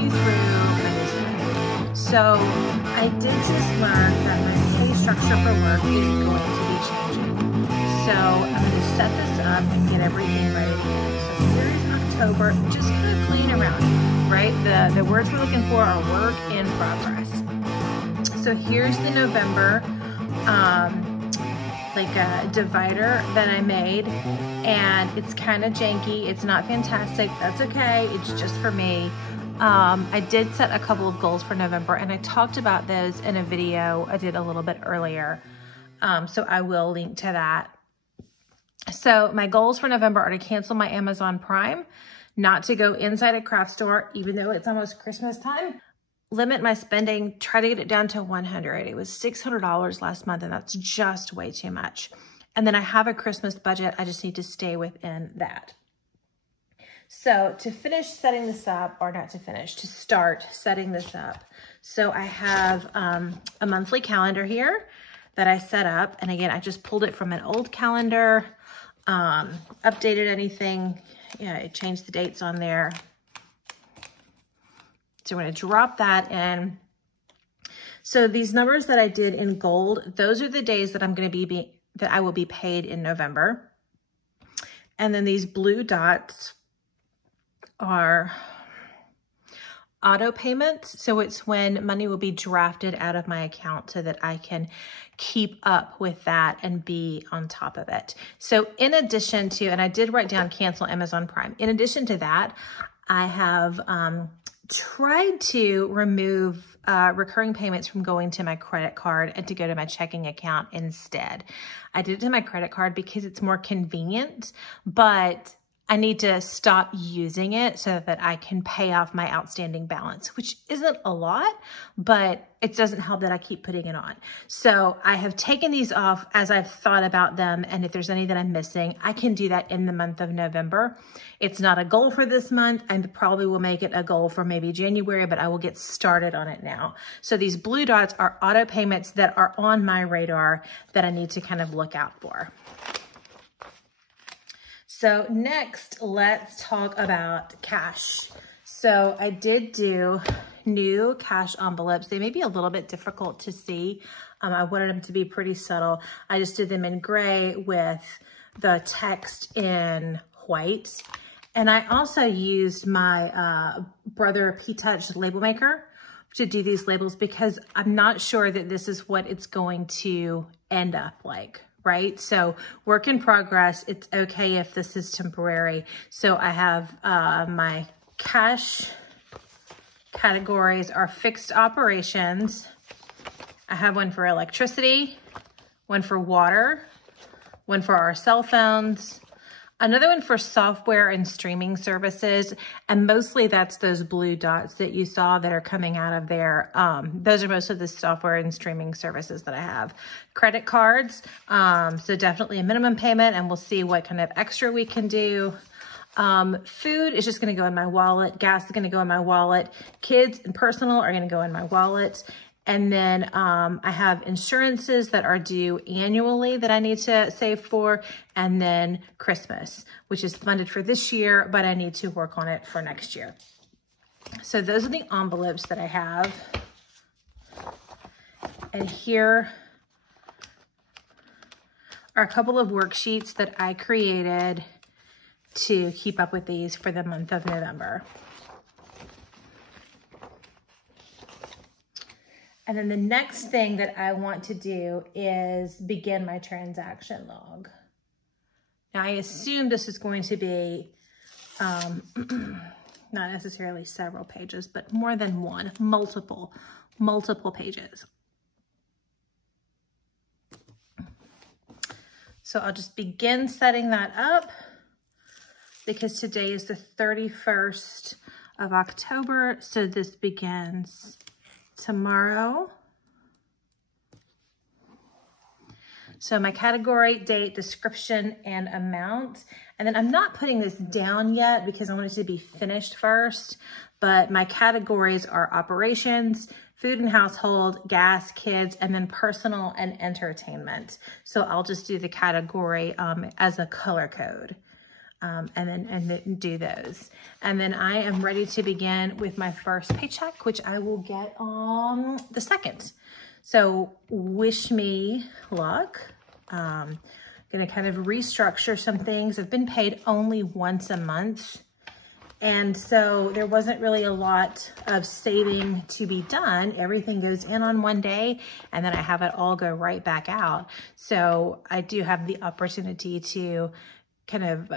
you through my business. So I did just learn that my pay structure for work is going to be changing. So I'm going to set this up and get everything ready. So here's October, just kind of playing around, right? The words we're looking for are work in progress. So here's the November like a divider that I made, and it's kind of janky. It's not fantastic. That's okay. It's just for me. I did set a couple of goals for November, and I talked about those in a video I did a little bit earlier. So I will link to that. So my goals for November are to cancel my Amazon Prime, not to go inside a craft store, even though it's almost Christmas time, limit my spending, try to get it down to $100. It was $600 last month, and that's just way too much. And then I have a Christmas budget. I just need to stay within that. So to finish setting this up, or not to finish, to start setting this up. So I have a monthly calendar here that I set up. And again, I just pulled it from an old calendar, updated anything. Yeah, it changed the dates on there. So we're going to drop that in. So these numbers that I did in gold, those are the days that I'm going to that I will be paid in November. And then these blue dots are auto payments. So it's when money will be drafted out of my account so that I can keep up with that and be on top of it. So in addition to, and I did write down cancel Amazon Prime. In addition to that, I have tried to remove recurring payments from going to my credit card and to go to my checking account instead. I did it to my credit card because it's more convenient, but I need to stop using it so that I can pay off my outstanding balance, which isn't a lot, but it doesn't help that I keep putting it on. So I have taken these off as I've thought about them, and if there's any that I'm missing, I can do that in the month of November. It's not a goal for this month, and probably will make it a goal for maybe January, but I will get started on it now. So these blue dots are auto payments that are on my radar that I need to kind of look out for. So next, let's talk about cash. So I did do new cash envelopes. They may be a little bit difficult to see. I wanted them to be pretty subtle. I just did them in gray with the text in white. And I also used my Brother P-Touch label maker to do these labels because I'm not sure that this is what it's going to end up like. Right? So work in progress. It's okay if this is temporary. So I have my cash categories are fixed operations. I have one for electricity, one for water, one for our cell phones, another one for software and streaming services. And mostly that's those blue dots that you saw that are coming out of there. Those are most of the software and streaming services that I have. Credit cards, so definitely a minimum payment, and we'll see what kind of extra we can do. Food is just gonna go in my wallet. Gas is gonna go in my wallet. Kids and personal are gonna go in my wallet. And then I have insurances that are due annually that I need to save for. And then Christmas, which is funded for this year, but I need to work on it for next year. So those are the envelopes that I have. And here are a couple of worksheets that I created to keep up with these for the month of November. And then the next thing that I want to do is begin my transaction log. Now I assume this is going to be not necessarily several pages, but more than one, multiple pages. So I'll just begin setting that up because today is the 31st of October. So this begins tomorrow. So my category, date, description, and amount. And then I'm not putting this down yet because I want it to be finished first, but my categories are operations, food and household, gas, kids, and then personal and entertainment. So I'll just do the category as a color code. and then do those. And then I am ready to begin with my first paycheck, which I will get on the 2nd. So wish me luck. Gonna kind of restructure some things. I've been paid only once a month. And so there wasn't really a lot of saving to be done. Everything goes in on one day and then I have it all go right back out. So I do have the opportunity to kind of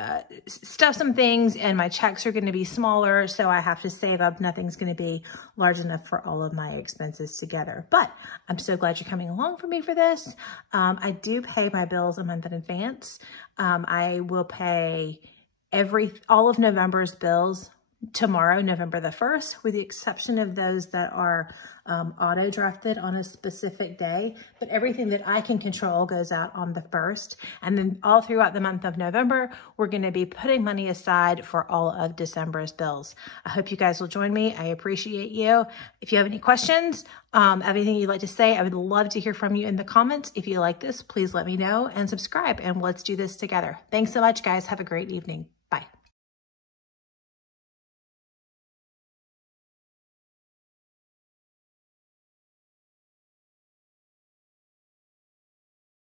stuff some things, and my checks are going to be smaller. So I have to save up. Nothing's going to be large enough for all of my expenses together. But I'm so glad you're coming along for me for this. I do pay my bills a month in advance. I will pay all of November's bills tomorrow, November the 1st, with the exception of those that are auto drafted on a specific day. But everything that I can control goes out on the 1st. And then all throughout the month of November, we're going to be putting money aside for all of December's bills. I hope you guys will join me. I appreciate you. If you have any questions, anything you'd like to say, I would love to hear from you in the comments. If you like this, please let me know and subscribe, and let's do this together. Thanks so much, guys. Have a great evening.